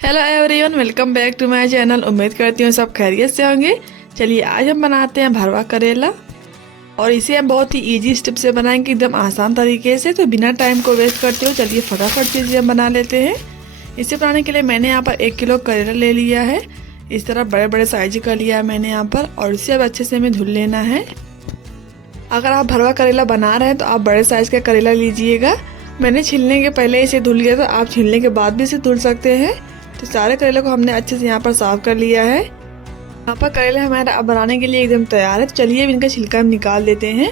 Hello everyone, welcome back to my channel. उम्मीद करती हूँ सब खैरियत से होंगे। चलिए आज हम बनाते हैं भरवा करेला और इसे हम बहुत ही इजी स्टेप से बनाएंगे, एकदम आसान तरीके से। तो बिना टाइम को वेस्ट करते हुए चलिए फटाफट चीज़ें हम बना लेते हैं। इसे बनाने के लिए मैंने यहाँ पर 1 किलो करेला ले लिया है। इस तरह बड़े बड़े साइज का लिया है मैंने यहाँ पर, और इसे अब अच्छे से हमें धुल लेना है। अगर आप भरवा करेला बना रहे हैं तो आप बड़े साइज का करेला लीजिएगा। मैंने छीलने के पहले इसे धुल लिया, तो आप छीलने के बाद भी इसे धुल सकते हैं। तो सारे करेले को हमने अच्छे से यहाँ पर साफ कर लिया है। यहाँ पर करेले हमारा अब बनाने के लिए एकदम तैयार है। तो चलिए अब इनका छिलका हम निकाल देते हैं।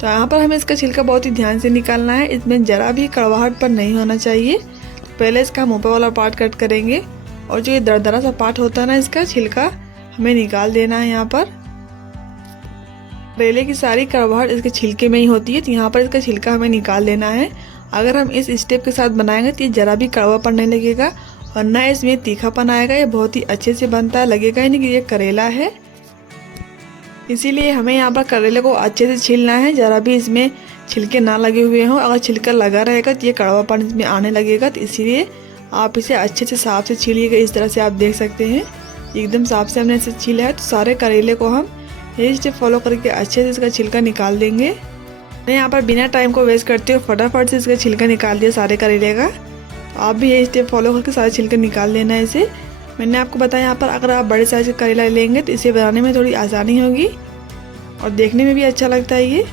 तो यहाँ पर हमें इसका छिलका बहुत ही ध्यान से निकालना है, इसमें ज़रा भी कड़वाहट पर नहीं होना चाहिए। तो पहले इसका हम ऊपर वाला पार्ट कट करेंगे, और जो ये दरदरा सा पार्ट होता है ना, इसका छिलका हमें निकाल देना है। यहाँ पर करेले की सारी कड़वाहट इसके छिलके में ही होती है, तो यहाँ पर इसका छिलका हमें निकाल देना है। अगर हम इस स्टेप के साथ बनाएंगे तो ये ज़रा भी कड़वापन नहीं लगेगा और ना इसमें तीखापन आएगा। ये बहुत ही अच्छे से बनता है, लगेगा ही नहीं कि ये करेला है। इसीलिए हमें यहाँ पर करेले को अच्छे से छीलना है, ज़रा भी इसमें छिलके ना लगे हुए हों। अगर छिलका लगा रहेगा तो ये कड़वापन इसमें आने लगेगा। तो इसीलिए आप इसे अच्छे से साफ से छीलिएगा। इस तरह से आप देख सकते हैं एकदम साफ से हमने इसे छीला है। तो सारे करेले को हम यही स्टेप फॉलो करके अच्छे से इसका छिलका निकाल देंगे। मैंने यहाँ पर बिना टाइम को वेस्ट करते हुए फटाफट से इसका छिलका निकाल दिया सारे करेले का। तो आप भी यही स्टेप फॉलो करके सारे छिलके निकाल लेना है इसे। मैंने आपको बताया यहाँ पर अगर आप बड़े साइज का करेला लेंगे तो इसे बनाने में थोड़ी आसानी होगी और देखने में भी अच्छा लगता है ये।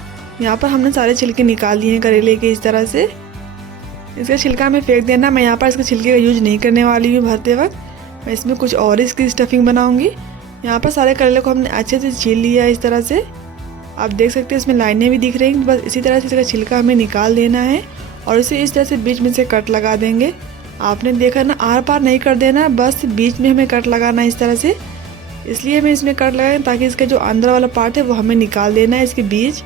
यहाँ पर हमने सारे छिलके निकाल लिए हैं करेले के। इस तरह से इसका छिलका हमें फेंक देना। मैं यहाँ पर इसके छिलके का यूज नहीं करने वाली हूँ भरते वक्त, मैं इसमें कुछ और इसकी स्टफिंग बनाऊँगी। यहाँ पर सारे करेले को हमने अच्छे से छील लिया है। इस तरह से आप देख सकते हैं इसमें लाइनें भी दिख रही हैं। बस इसी तरह से इसका छिलका हमें निकाल देना है और इसे इस तरह से बीच में से कट लगा देंगे। आपने देखा ना, आर पार नहीं कर देना, बस बीच में हमें कट लगाना है इस तरह से। इसलिए हमें इसमें कट लगाएं ताकि इसका जो अंदर वाला पार्ट है वो हमें निकाल देना है। इसके बीज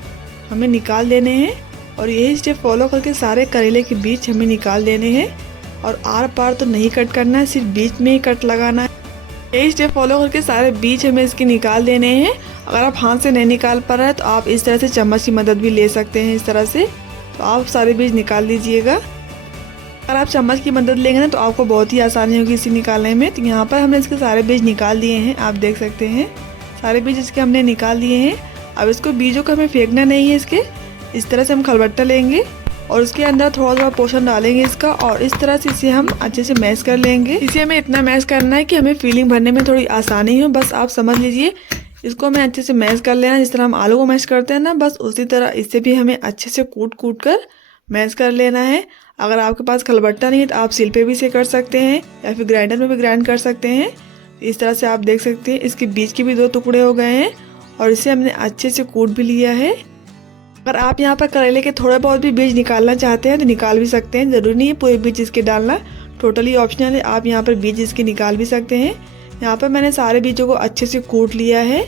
हमें निकाल देने हैं और यही स्टेप फॉलो करके सारे करेले के बीज हमें निकाल देने हैं। और आर पार तो नहीं कट करना है, सिर्फ बीच में ही कट लगाना है। यही स्टेप फॉलो करके सारे बीज हमें इसके निकाल देने हैं। अगर आप हाथ से नहीं निकाल पा रहे हैं तो आप इस तरह से चम्मच की मदद भी ले सकते हैं। इस तरह से तो आप सारे बीज निकाल लीजिएगा। अगर आप चम्मच की मदद लेंगे ना तो आपको बहुत ही आसानी होगी इसे निकालने में। तो यहाँ पर हमने इसके सारे बीज निकाल दिए हैं, आप देख सकते हैं सारे बीज इसके हमने निकाल दिए हैं। अब इसको बीजों को हमें फेंकना नहीं है इसके। इस तरह से हम खलबट्टा लेंगे और उसके अंदर थोड़ा थोड़ा पोषण डालेंगे इसका, और इस तरह से इसे हम अच्छे से मैश कर लेंगे। इसे हमें इतना मैश करना है कि हमें फीलिंग भरने में थोड़ी आसानी हो, बस आप समझ लीजिए। इसको हमें अच्छे से मैश कर लेना, जिस तरह हम आलू को मैश करते हैं ना, बस उसी तरह इसे भी हमें अच्छे से कूट कूट कर मैश कर लेना है। अगर आपके पास खलबट्टा नहीं है तो आप सिल पे भी इसे कर सकते हैं या फिर ग्राइंडर में भी ग्राइंड कर सकते हैं। इस तरह से आप देख सकते हैं इसके बीच के भी 2 टुकड़े हो गए हैं और इसे हमने अच्छे से कूट भी लिया है। अगर आप यहाँ पर करेले के थोड़े बहुत भी बीज निकालना चाहते हैं तो निकाल भी सकते हैं, ज़रूरी नहीं है पूरे बीज इसके डालना, टोटली ऑप्शनल है। आप यहाँ पर बीज इसके निकाल भी सकते हैं। यहाँ पर मैंने सारे बीजों को अच्छे से कूट लिया है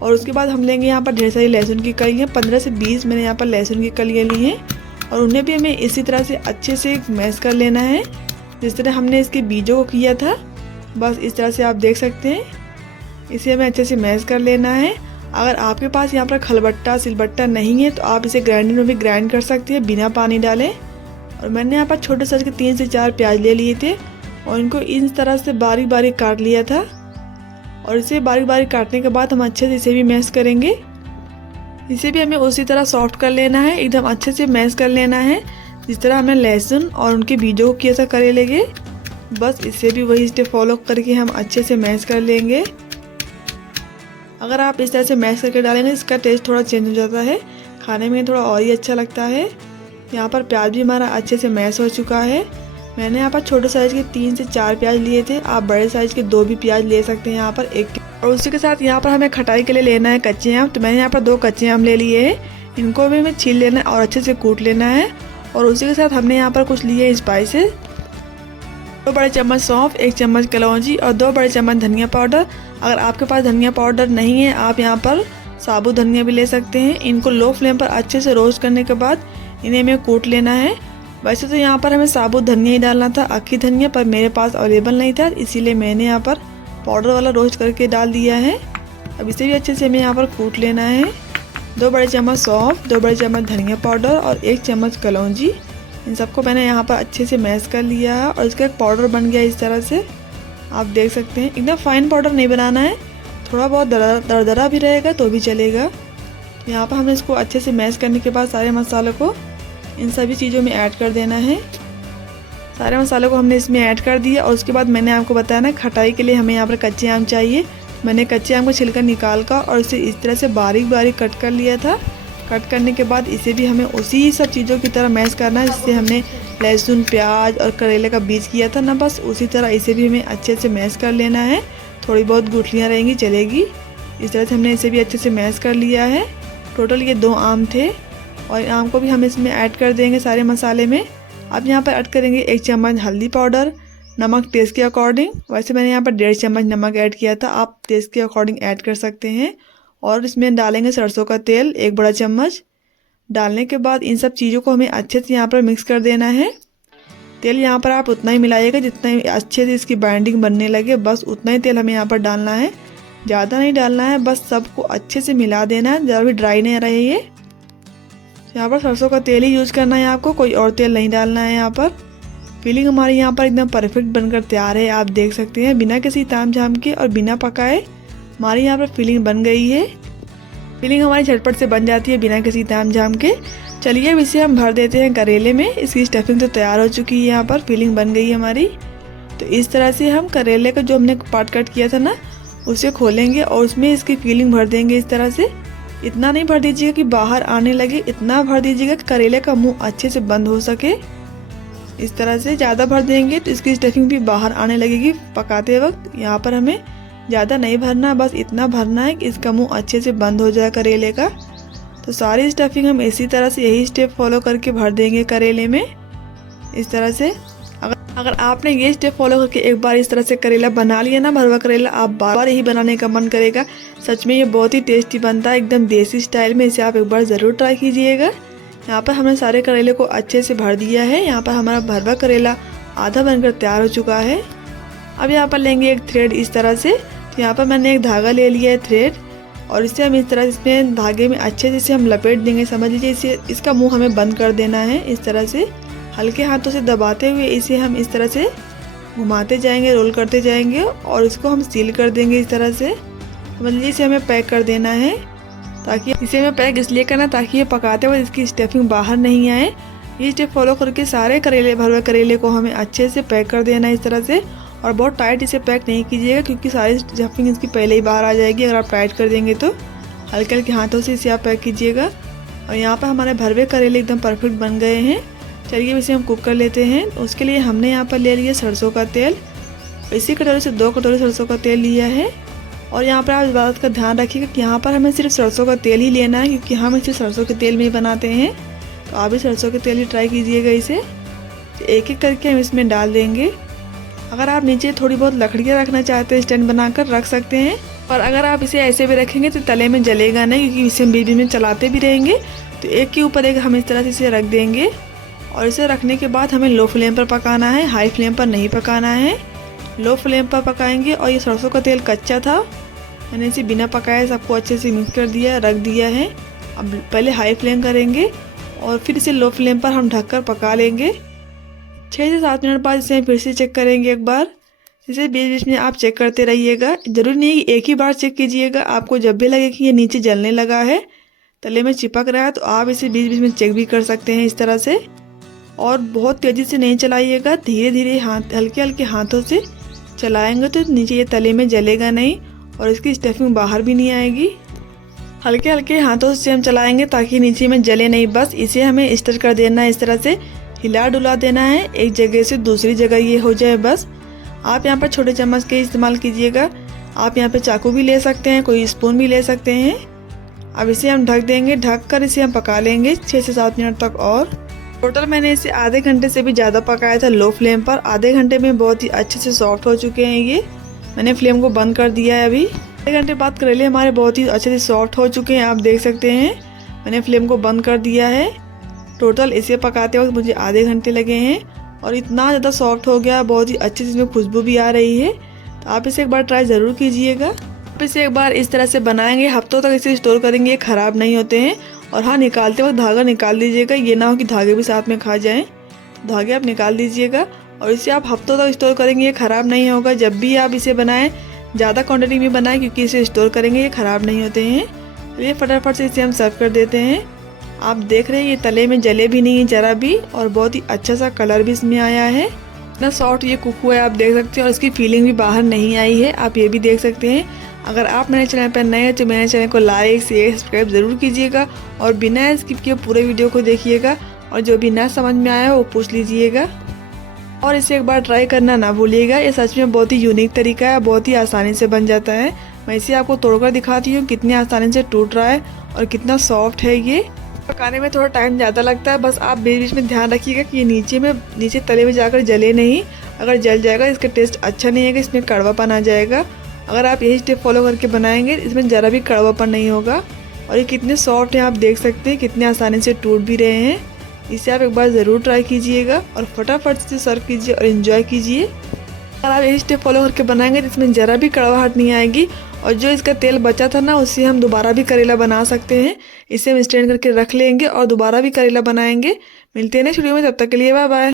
और उसके बाद हम लेंगे यहाँ पर ढेर सारी लहसुन की कलियाँ। 15 से 20 मैंने यहाँ पर लहसुन की कलियाँ ली हैं और उन्हें भी हमें इसी तरह से अच्छे से मैश कर लेना है, जिस तरह हमने इसके बीजों को किया था। बस इस तरह से आप देख सकते हैं इसे हमें अच्छे से मैश कर लेना है। अगर आपके पास यहाँ पर खलबट्टा सिलबट्टा नहीं है तो आप इसे ग्राइंडर में भी ग्राइंड कर सकते हैं बिना पानी डालें। और मैंने यहाँ पर छोटे साइज के 3 से 4 प्याज ले लिए थे और इनको इस तरह से बारीक बारीक काट लिया था। और इसे बारीक बारीक काटने के बाद हम अच्छे से इसे भी मैश करेंगे। इसे भी हमें उसी तरह सॉफ्ट कर लेना है, एकदम अच्छे से मैश कर लेना है जिस तरह हमने लहसुन और उनके बीजों को किया था करेले के। बस इसे भी वही स्टेप फॉलो करके हम अच्छे से मैश कर लेंगे। अगर आप इस तरह से मैश करके डालेंगे इसका टेस्ट थोड़ा चेंज हो जाता है, खाने में थोड़ा और ही अच्छा लगता है। यहाँ पर प्याज भी हमारा अच्छे से मैश हो चुका है। मैंने यहाँ पर छोटे साइज के 3 से 4 प्याज लिए थे, आप बड़े साइज के 2 भी प्याज ले सकते हैं यहाँ पर 1। और उसी के साथ यहाँ पर हमें खटाई के लिए लेना है कच्चे आम। तो मैंने यहाँ पर 2 कच्चे आम ले लिए हैं, इनको भी हमें छील लेना है और अच्छे से कूट लेना है। और उसी के साथ हमने यहाँ पर कुछ लिए स्पाइसेस, 2 बड़े चम्मच सौंफ, 1 चम्मच कलौंजी और 2 बड़े चम्मच धनिया पाउडर। अगर आपके पास धनिया पाउडर नहीं है आप यहाँ पर साबुत धनिया भी ले सकते हैं। इनको लो फ्लेम पर अच्छे से रोस्ट करने के बाद इन्हें हमें कूट लेना है। वैसे तो यहाँ पर हमें साबुत धनिया ही डालना था, अक्खी धनिया, पर मेरे पास अवेलेबल नहीं था, इसीलिए मैंने यहाँ पर पाउडर वाला रोस्ट करके डाल दिया है। अब इसे भी अच्छे से हमें यहाँ पर कूट लेना है। 2 बड़े चम्मच सौंफ, 2 बड़े चम्मच धनिया पाउडर और 1 चम्मच कलौंजी, इन सबको मैंने यहाँ पर अच्छे से मैश कर लिया है और इसका एक पाउडर बन गया इस तरह से। आप देख सकते हैं एकदम फाइन पाउडर नहीं बनाना है, थोड़ा बहुत दरदरा भी रहेगा तो भी चलेगा। यहाँ पर हमने इसको अच्छे से मैश करने के बाद सारे मसालों को इन सभी चीज़ों में ऐड कर देना है। सारे मसालों को हमने इसमें ऐड कर दिया और उसके बाद मैंने आपको बताया ना खटाई के लिए हमें यहाँ पर कच्चे आम चाहिए। मैंने कच्चे आम को छिलका निकाल कर और इसे इस तरह से बारीक बारीक कट कर लिया था। कट करने के बाद इसे भी हमें उसी सब चीज़ों की तरह मैश करना है जिससे हमने लहसुन, प्याज और करेले का बीज किया था ना, बस उसी तरह इसे भी हमें अच्छे से मैश कर लेना है। थोड़ी बहुत गुठलियाँ रहेंगी चलेगी। इस तरह से हमने इसे भी अच्छे से मैश कर लिया है। टोटल ये 2 आम थे और आम को भी हम इसमें ऐड कर देंगे सारे मसाले में। अब यहाँ पर ऐड करेंगे 1 चम्मच हल्दी पाउडर, नमक टेस्ट के अकॉर्डिंग। वैसे मैंने यहाँ पर 1.5 चम्मच नमक ऐड किया था, आप टेस्ट के अकॉर्डिंग ऐड कर सकते हैं। और इसमें डालेंगे सरसों का तेल 1 बड़ा चम्मच। डालने के बाद इन सब चीज़ों को हमें अच्छे से यहाँ पर मिक्स कर देना है। तेल यहाँ पर आप उतना ही मिलाइएगा जितना ही अच्छे से इसकी बाइंडिंग बनने लगे, बस उतना ही तेल हमें यहाँ पर डालना है, ज़्यादा नहीं डालना है। बस सबको अच्छे से मिला देना है, ज़्यादा भी ड्राई नहीं रहे। ये यहाँ पर सरसों का तेल ही यूज करना है आपको, कोई और तेल नहीं डालना है। यहाँ पर फिलिंग हमारी यहाँ पर एकदम परफेक्ट बनकर तैयार है। आप देख सकते हैं बिना किसी ताम झाम के और बिना पकाए हमारी यहाँ पर फिलिंग बन गई है। फिलिंग हमारी झटपट से बन जाती है बिना किसी ताम झाम के। चलिए अब इसे हम भर देते हैं करेले में। इसकी स्टफिंग तो तैयार हो चुकी है, यहाँ पर फिलिंग बन गई है हमारी। तो इस तरह से हम करेले का जो हमने पार्ट कट किया था ना उसे खोलेंगे और उसमें इसकी फिलिंग भर देंगे। इस तरह से इतना नहीं भर दीजिएगा कि बाहर आने लगे, इतना भर दीजिएगा कि करेले का मुंह अच्छे से बंद हो सके। इस तरह से ज़्यादा भर देंगे तो इसकी स्टफिंग भी बाहर आने लगेगी पकाते वक्त। यहाँ पर हमें ज़्यादा नहीं भरना, बस इतना भरना है कि इसका मुंह अच्छे से बंद हो जाए करेले का। तो सारी स्टफिंग हम इसी तरह से यही स्टेप फॉलो करके भर देंगे करेले में। इस तरह से अगर आपने ये स्टेप फॉलो करके एक बार इस तरह से करेला बना लिया ना, भरवा करेला, आप बार बार यही बनाने का मन करेगा। सच में ये बहुत ही टेस्टी बनता है, एकदम देसी स्टाइल में। इसे आप एक बार ज़रूर ट्राई कीजिएगा। यहाँ पर हमने सारे करेले को अच्छे से भर दिया है। यहाँ पर हमारा भरवा करेला आधा बनकर तैयार हो चुका है। अब यहाँ पर लेंगे एक थ्रेड इस तरह से। तो यहाँ पर मैंने एक धागा ले लिया है थ्रेड, और इससे हम इस तरह इसमें धागे में अच्छे से हम लपेट देंगे। समझ लीजिए इसे, इसका मुंह हमें बंद कर देना है। इस तरह से हल्के हाथों से दबाते हुए इसे हम इस तरह से घुमाते जाएंगे, रोल करते जाएंगे और इसको हम सील कर देंगे इस तरह से। समझ लीजिए इसे हमें पैक कर देना है, ताकि इसे हमें पैक इसलिए करना ताकि ये पकाते वक्त इसकी स्टफिंग बाहर नहीं आए। ये स्टेप फॉलो करके सारे करेले, भरवा करेले को हमें अच्छे से पैक कर देना है इस तरह से। और बहुत टाइट इसे पैक नहीं कीजिएगा क्योंकि सारी स्टफिंग इसकी पहले ही बाहर आ जाएगी अगर आप टाइट कर देंगे। तो हल्के हल्के हाथों से इसे आप पैक कीजिएगा। और यहाँ पर हमारे भरवे करेले एकदम परफेक्ट बन गए हैं। चलिए इसे हम कुक कर लेते हैं। उसके लिए हमने यहाँ पर ले लिया सरसों का तेल। इसी कटोरी से 2 कटोरी सरसों का तेल लिया है। और यहाँ पर आप इस बात का ध्यान रखिएगा कि यहाँ पर हमें सिर्फ सरसों का तेल ही लेना है, क्योंकि हम इसे सरसों के तेल में ही बनाते हैं। तो आप भी सरसों के तेल ही ट्राई कीजिएगा इसे। तो एक एक करके हम इसमें डाल देंगे। अगर आप नीचे थोड़ी बहुत लकड़ियाँ रखना चाहते हैं स्टैंड बनाकर रख सकते हैं, और अगर आप इसे ऐसे भी रखेंगे तो तले में जलेगा नहीं, क्योंकि इसे हम बीच बीच में चलाते भी रहेंगे। तो एक के ऊपर एक हम इस तरह से इसे रख देंगे। और इसे रखने के बाद हमें लो फ्लेम पर पकाना है, हाई फ्लेम पर नहीं पकाना है। लो फ्लेम पर पकाएंगे। और ये सरसों का तेल कच्चा था, मैंने इसे बिना पकाए सबको अच्छे से मिक्स कर दिया, रख दिया है। अब पहले हाई फ्लेम करेंगे और फिर इसे लो फ्लेम पर हम ढककर पका लेंगे। 6 से 7 मिनट बाद इसे फिर से चेक करेंगे एक बार। इसे बीच बीच में आप चेक करते रहिएगा, ज़रूरी नहीं कि एक ही बार चेक कीजिएगा। आपको जब भी लगे कि ये नीचे जलने लगा है, तले में चिपक रहा है, तो आप इसे बीच बीच में चेक भी कर सकते हैं इस तरह से। और बहुत तेज़ी से नहीं चलाइएगा, धीरे धीरे हाथ, हल्के हल्के हाथों से चलाएंगे तो नीचे ये तले में जलेगा नहीं और इसकी स्टफिंग बाहर भी नहीं आएगी। हल्के हल्के हाथों से हम चलाएंगे ताकि नीचे में जले नहीं। बस इसे हमें स्टर कर देना है, इस तरह से हिला डुला देना है, एक जगह से दूसरी जगह ये हो जाए बस। आप यहाँ पर छोटे चम्मच के इस्तेमाल कीजिएगा। आप यहाँ पे चाकू भी ले सकते हैं, कोई स्पून भी ले सकते हैं। अब इसे हम ढक देंगे, ढक कर इसे हम पका लेंगे 6 से 7 मिनट तक। और टोटल मैंने इसे आधे घंटे से भी ज़्यादा पकाया था लो फ्लेम पर। आधे घंटे में बहुत ही अच्छे से सॉफ्ट हो चुके हैं ये। मैंने फ्लेम को बंद कर दिया है अभी। आधे घंटे बाद करेले हमारे बहुत ही अच्छे से सॉफ्ट हो चुके हैं, आप देख सकते हैं। मैंने फ्लेम को बंद कर दिया है। टोटल इसे पकाते वक्त मुझे आधे घंटे लगे हैं और इतना ज़्यादा सॉफ्ट हो गया, बहुत ही अच्छे से इसमें खुशबू भी आ रही है। तो आप इसे एक बार ट्राई ज़रूर कीजिएगा। आप इसे एक बार इस तरह से बनाएंगे, हफ्तों तक इसे स्टोर करेंगे, ख़राब नहीं होते हैं। और हाँ, निकालते वक्त धागा निकाल दीजिएगा, ये ना हो कि धागे भी साथ में खा जाएं। धागे आप निकाल दीजिएगा। और इसे आप हफ्तों तक स्टोर करेंगे, ये ख़राब नहीं होगा। जब भी आप इसे बनाएं ज़्यादा क्वांटिटी में बनाएं, क्योंकि इसे स्टोर करेंगे ये ख़राब नहीं होते हैं। चलिए फटाफट से इसे हम सर्व कर देते हैं। आप देख रहे हैं ये तले में जले भी नहीं है ज़रा भी, और बहुत ही अच्छा सा कलर भी इसमें आया है। इतना सॉफ्ट ये कुक हुआ है आप देख सकते हैं, और इसकी फीलिंग भी बाहर नहीं आई है, आप ये भी देख सकते हैं। अगर आप मेरे चैनल पर नए हैं तो मेरे चैनल को लाइक शेयर सब्सक्राइब ज़रूर कीजिएगा, और बिना स्किप किए पूरे वीडियो को देखिएगा, और जो भी ना समझ में आया वो पूछ लीजिएगा, और इसे एक बार ट्राई करना ना भूलिएगा। ये सच में बहुत ही यूनिक तरीका है, बहुत ही आसानी से बन जाता है। मैं इसे आपको तोड़कर दिखाती हूँ कितनी आसानी से टूट रहा है और कितना सॉफ्ट है। ये पकाने में थोड़ा टाइम ज़्यादा लगता है, बस आप बीच बीच में ध्यान रखिएगा कि ये नीचे तले में जाकर जले नहीं। अगर जल जाएगा इसका टेस्ट अच्छा नहीं है, इसमें कड़वापन आ जाएगा। अगर आप यही स्टेप फॉलो करके बनाएंगे इसमें ज़रा भी कड़वापन नहीं होगा। और ये कितने सॉफ्ट हैं आप देख सकते हैं, कितने आसानी से टूट भी रहे हैं। इसे आप एक बार ज़रूर ट्राई कीजिएगा और फटाफट से सर्व कीजिए और इन्जॉय कीजिए। अगर आप यही स्टेप फॉलो करके बनाएंगे तो इसमें ज़रा भी कड़वाहट नहीं आएगी, और जो इसका तेल बचा था ना उससे हम दोबारा भी करेला बना सकते हैं। इसे हम स्टैंड करके रख लेंगे और दोबारा भी करेला बनाएंगे। मिलते हैं नेक्स्ट वीडियो में, तब तक के लिए बाय बाय।